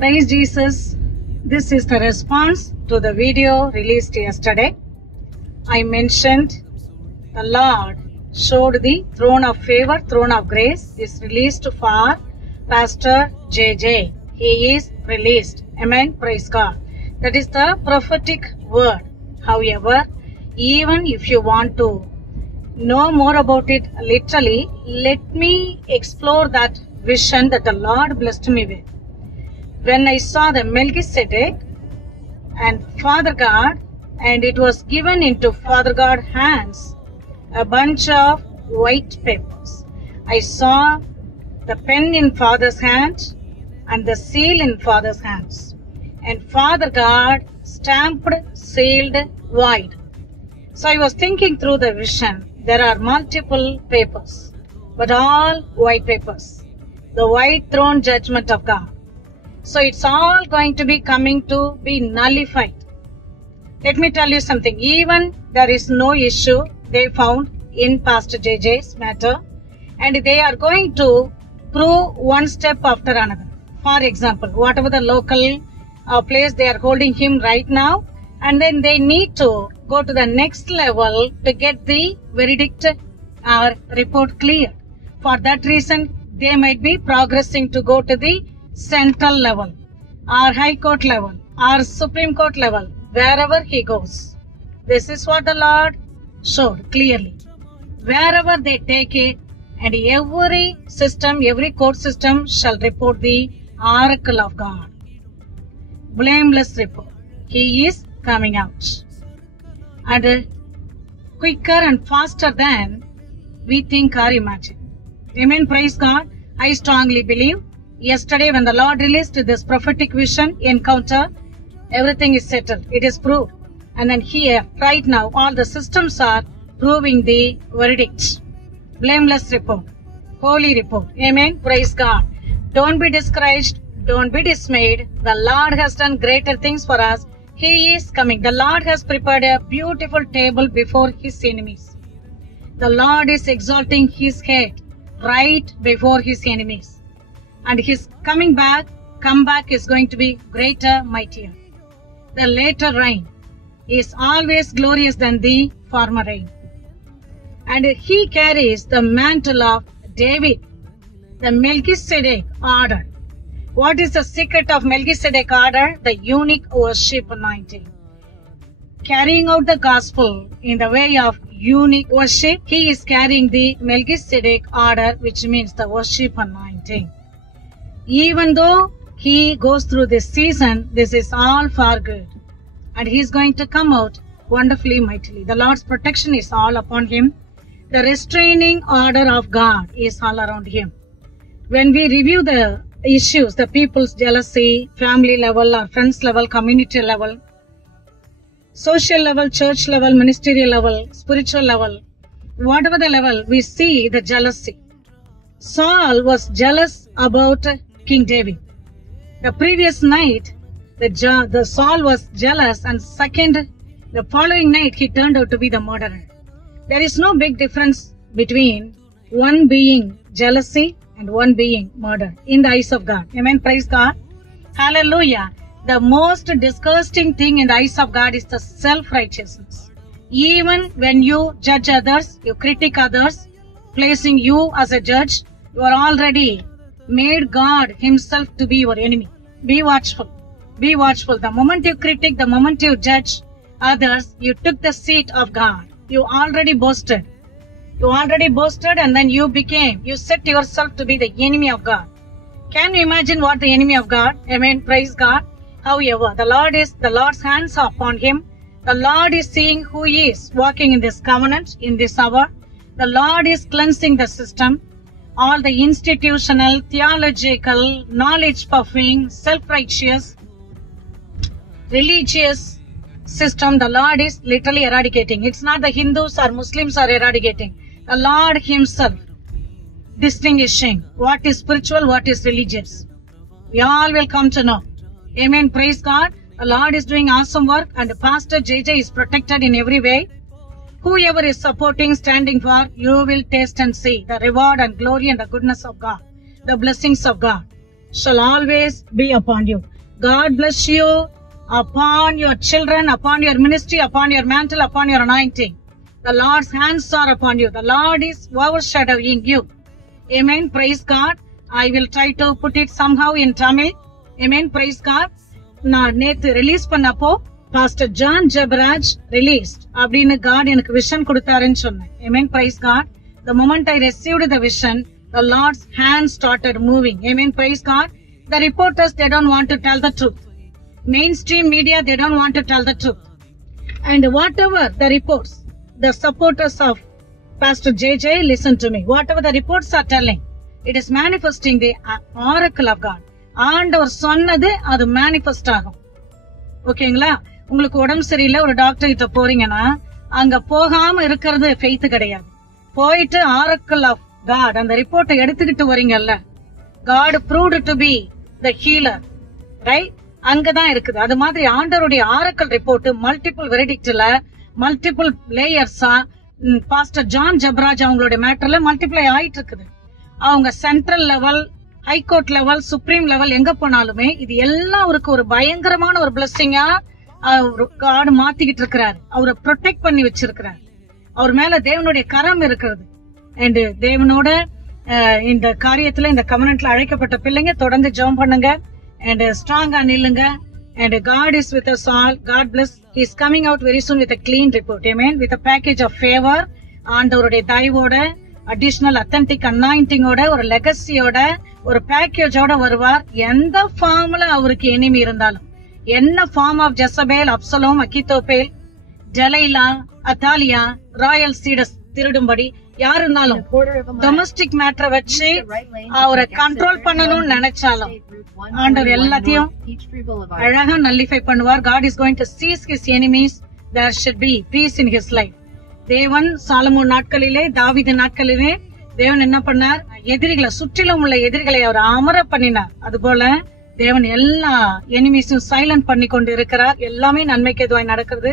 Praise Jesus. This is the response to the video released yesterday. I mentioned the Lord showed the throne of favor, throne of grace is released for Pastor JJ. He is released. Amen. Praise God. That is the prophetic word. However, even if you want to know more about it literally, let me explore that vision that the Lord blessed me with. When I saw the Melchizedek and Father God, and it was given into Father God's hands a bunch of white papers. I saw the pen in Father's hand and the seal in Father's hands. And Father God stamped, sealed, void. So I was thinking through the vision. There are multiple papers, but all white papers. The white throne judgment of God. So it's all going to be coming to be nullified. Let me tell you something. Even there is no issue they found in Pastor JJ's matter, and they are going to prove one step after another. For example, whatever the local place they are holding him right now, and then they need to go to the next level to get the verdict or report clear. For that reason, they might be progressing to go to the central level or high court level or supreme court level, wherever he goes. This is what the Lord showed clearly. Wherever they take it, and every system, every court system shall report the oracle of God. Blameless report. He is coming out. And quicker and faster than we think or imagine. Amen. Praise God. I strongly believe yesterday when the Lord released this prophetic vision encounter, everything is settled. It is proved. And then here, right now, all the systems are proving the verdict. Blameless report. Holy report. Amen. Praise God. Don't be discouraged. Don't be dismayed. The Lord has done greater things for us. He is coming. The Lord has prepared a beautiful table before His enemies. The Lord is exalting His head right before His enemies. And His comeback is going to be greater, mightier. The later rain is always glorious than the former rain. And He carries the mantle of David, the Melchizedek order. What is the secret of Melchizedek order? The unique worship anointing. Carrying out the gospel in the way of unique worship, he is carrying the Melchizedek order, which means the worship anointing. Even though he goes through this season, this is all for good. And he is going to come out wonderfully, mightily. The Lord's protection is all upon him. The restraining order of God is all around him. When we review the issues, the people's jealousy, family level or friends level, community level, social level, church level, ministerial level, spiritual level, whatever the level, we see the jealousy. Saul was jealous about King David. The previous night, the Saul was jealous, and the following night, he turned out to be the murderer. There is no big difference between one being jealousy and one being murder in the eyes of God. Amen. Praise God. Hallelujah. The most disgusting thing in the eyes of God is the self-righteousness. Even when you judge others, you critique others, placing you as a judge, you are already made God Himself to be your enemy. Be watchful. Be watchful. The moment you critique, the moment you judge others, you took the seat of God. You already boasted. You already boasted, and then you set yourself to be the enemy of God. Can you imagine what the enemy of God? Amen. Praise God. However, the Lord's hands are upon him. The Lord is seeing who he is walking in this covenant, in this hour. The Lord is cleansing the system. All the institutional, theological, knowledge-puffing, self-righteous, religious system, the Lord is literally eradicating. It's not the Hindus or Muslims are eradicating. The Lord Himself distinguishing what is spiritual, what is religious. We all will come to know. Amen. Praise God. The Lord is doing awesome work, and Pastor JJ is protected in every way. Whoever is supporting, standing for, you will taste and see the reward and glory and the goodness of God. The blessings of God shall always be upon you. God bless you upon your children, upon your ministry, upon your mantle, upon your anointing. The Lord's hands are upon you. The Lord is overshadowing you. Amen. Praise God. I will try to put it somehow in Tamil. Amen. Praise God. நான் நேத்து release பண்ணப்போ pastor John Jebaraj released அப்படின்னு God எனக்கு vision கொடுத்தாருன்னு சொன்னேன். Amen. Praise God. The moment I received the vision, the Lord's hand started moving. Amen. Praise God. The reporters, they don't want to tell the truth. Mainstream media, they don't want to tell the truth. And whatever the reports, the supporters of Pastor JJ, listen to me. Whatever the reports are telling, it is manifesting the oracle of God. ஆண்டவர் சொன்னது அது manifest ஆகும். ஓகேங்களா? உங்களுக்கு உடம்பு சரியில்லை, ஒரு doctor கிட்ட போறீங்கன்னா அங்க போகாம இருக்கிறது ஃபெய்த் கிடையாது. போயிட்டு ஆரக்கிள் ஆஃப் காட் அந்த ரிப்போர்ட்டை எடுத்துக்கிட்டு வரீங்கல்ல, God proved to be the healer, right? அங்கதான் இருக்குது. அது மாதிரி ஆண்டவருடைய ஆரக்கிள் ரிப்போர்ட் மல்டிபிள் வெரிடிக்ட்ல மல்டிபிள் லேயர்ஸா பாஸ்டர் ஜான் ஜெபராஜ் அவங்களுடைய மேட்டர்ல மல்டிப்ளை ஆயிட்டு இருக்குது. அவங்க central level, high court level, supreme level எங்க போனாலுமே இது எல்லாம் அவருக்கு ஒரு பயங்கரமான ஒரு பிளஸ்ஸிங்கா காட் மாத்திக்கிட்டு இருக்கிறாரு. அவரை ப்ரொடெக்ட் பண்ணி வச்சிருக்கிறாரு. அவர் மேல தேவனுடைய கரம் இருக்கிறது. அண்ட் தேவனோட இந்த காரியத்துல இந்த கவர்னன்ட்ல அழைக்கப்பட்ட பிள்ளைங்க தொடர்ந்து ஜெபம் பண்ணுங்க and ஸ்ட்ராங்கா நில்லுங்க. and God is with us all. God bless. He is coming out very soon with a clean report. Amen. With a package of favor, ஆண்டவருடைய தயவோட, அடிஷனல் அத்தன்டிக் அனாயிண்டிங்கோட, ஒரு லெகசியோட, ஒரு பேக்கேஜோட வருவார். எந்த ஃபார்ம்ல அவருக்கு எனிமி இருந்தாலும், என்ன form of Jezebel, Absalom, அகித்தோபேல், டெலைலா, அத்தாலியா, Royal cedars திருடும்படி யார் இருந்தாலும் டொமஸ்டிக் மேட்டரை வச்சு அவரை கண்ட்ரோல் பண்ணணும்னு நினைச்சாலும் ஆண்டவர் எல்லாத்தையும் அழகா நல்லிஃபை பண்ணுவார். God is going to seize his enemies. There should be peace in his life. தேவன் சாலமோன் நாட்களிலே, தாவீது நாட்களிலே தேவன் என்ன பண்ணார்? எதிரிகளை, சுற்றிலும் உள்ள எதிரிகளை அவர் அமர பண்ணினார். அது போல தேவன் எல்லா எனிமீஸும் சைலண்ட் பண்ணி கொண்டு இருக்கிறார். எல்லாமே நன்மைக்கு எதுவாய் நடக்கிறது.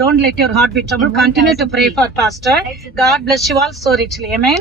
Don't let your heart be troubled. Continue to pray for Pastor. God bless you all so richly. Amen.